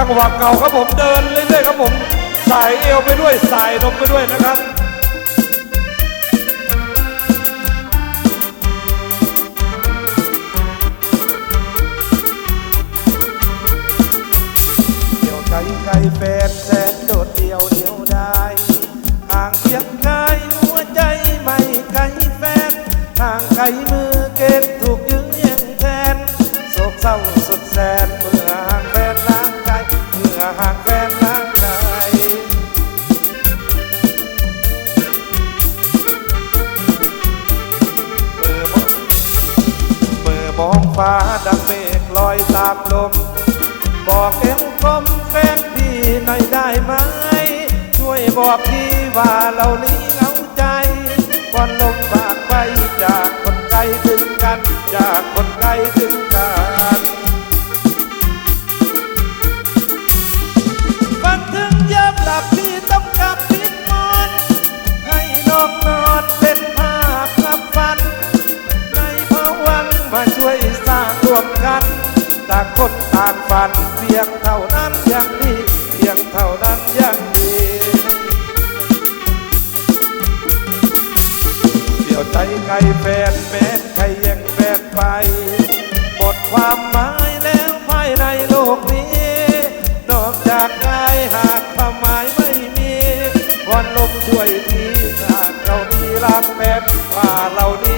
จังหวะเก่าครับผมเดินเรื่อยๆครับผมสายเอวไปด้วยสายนมไปด้วยนะครับเดี่ยวใจไกลแฟนแสนโดดเดี่ยวเดียวได้ห่างเพียงกายหัวใจไม่ไกลแฟนห่างไกลมือเกณฑ์ถูกยื้อแย่งแทนโศกเศร้า ฟ้าดังเมฆลอยตามลม บอกเอ็มกลมแฟนพี่หน่อยได้ไหม ช่วยบอกพี่ว่าเรานี้ กันต่างคนต่างฝันเพียงเท่านั้นยังดีเพียงเท่านั้นยังดีเดี่ยวใจใครแฟนแม้นใครแย่งแฟนไปหมดความหมายแล้วภายในโลกนี้ นอกจากกายหากความหมายไม่มีวอนลมช่วยทีหากเรานี้รักแฟนว่าเรานี้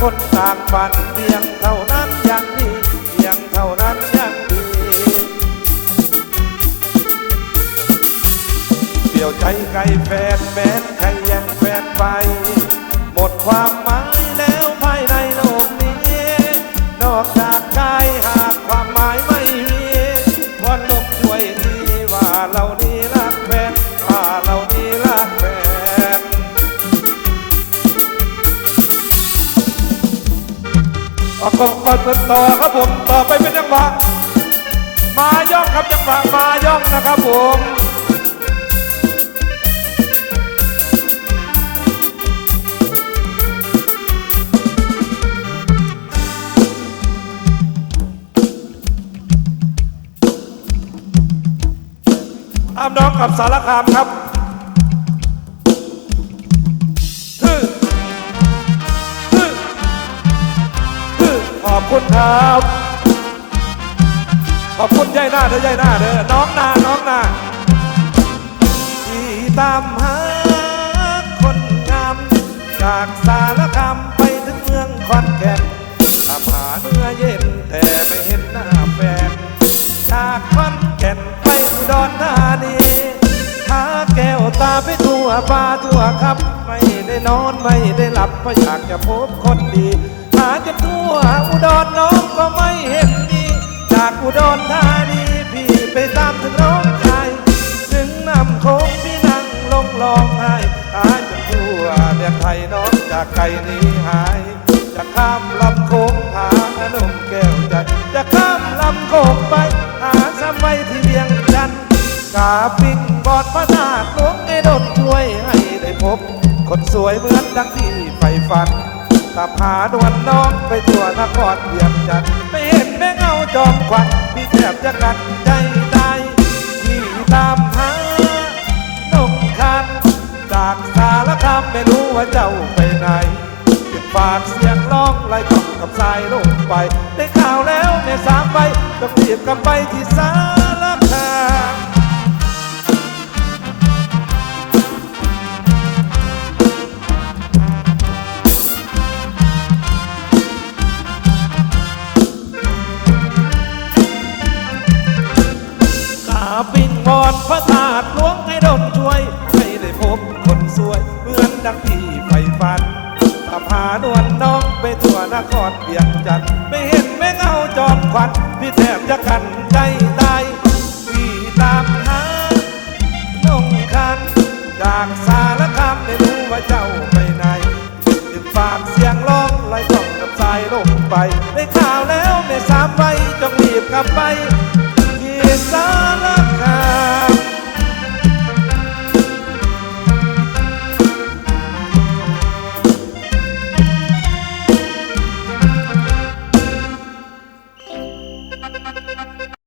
คนต่างฝันเพียงเท่านั้นยังดีเพียงเท่านั้นยังดีเดี่ยวใจไกลแฟนแม่นใครแย่งแฟนไป หมดความ ออกก่อนก่อนต่อครับผมต่อไปเป็นจังหวะมาย่องครับจังหวะมาย่องนะครับผมตามน้องกับสารคามครับ คุณครับ ขอบคุณยายหน้าเด้อยายหน้าเด้อน้องนาน้องนาที่ตามหาคนงามจากสารคามไปถึงเมืองขอนแก่นตามหาเนื้อเย็นแต่ไม่เห็นหน้าแฟนจากขอนแก่นไปอุดรธานีหาแก้วตาไปทั่วป่าทั่วครับ ไม่ได้นอนไม่ได้หลับเพราะอยากจะพบคนดี จนทั่วอุดรน้องก็ไม่เห็นมีจากอุดรธานีพี่ไปตามถึงน้องชายถึงนำโค้งพี่นั่งลงร้องไห้หาจนทั่วเดือนไทยน้องจากไกลนี้หายจะข้ามลำโค้งหาหนุ่มแก้วใจจะข้ามลำโค้งไปหาสมัยที่เวียงจันทน์กาปิ้งบอดพระนาคหลวงให้ดนช่วยให้ได้พบ คนสวยเหมือนดังที่ใฝ่ฝัน ตามหาดวนน้องไปทั่วนครเวียงจันทน์ไม่เห็นแม่เงาจอมขวัญพี่แทบจะกัดใจตายที่ตามหานงคันจากสารคามไม่รู้ว่าเจ้าไปไหนจึงฝากเสียงร้องไล่กล่อมกับสายลงไป ได้ข่าวแล้วแม่สามใบต้องรีบกลับไปที่สา ครเบียงจันไม่เห็นแม่เงาจอมขวัญพี่แทบจะกันใจตายพี่ตามหานงคันจากสารคามไม่รู้ว่าเจ้าไปไหนจึงฝากเสียงร้องไล่ต้องกับสายลงไปได้ข่าวแล้วไม่สามไว้จงรีบกลับไปที่สาร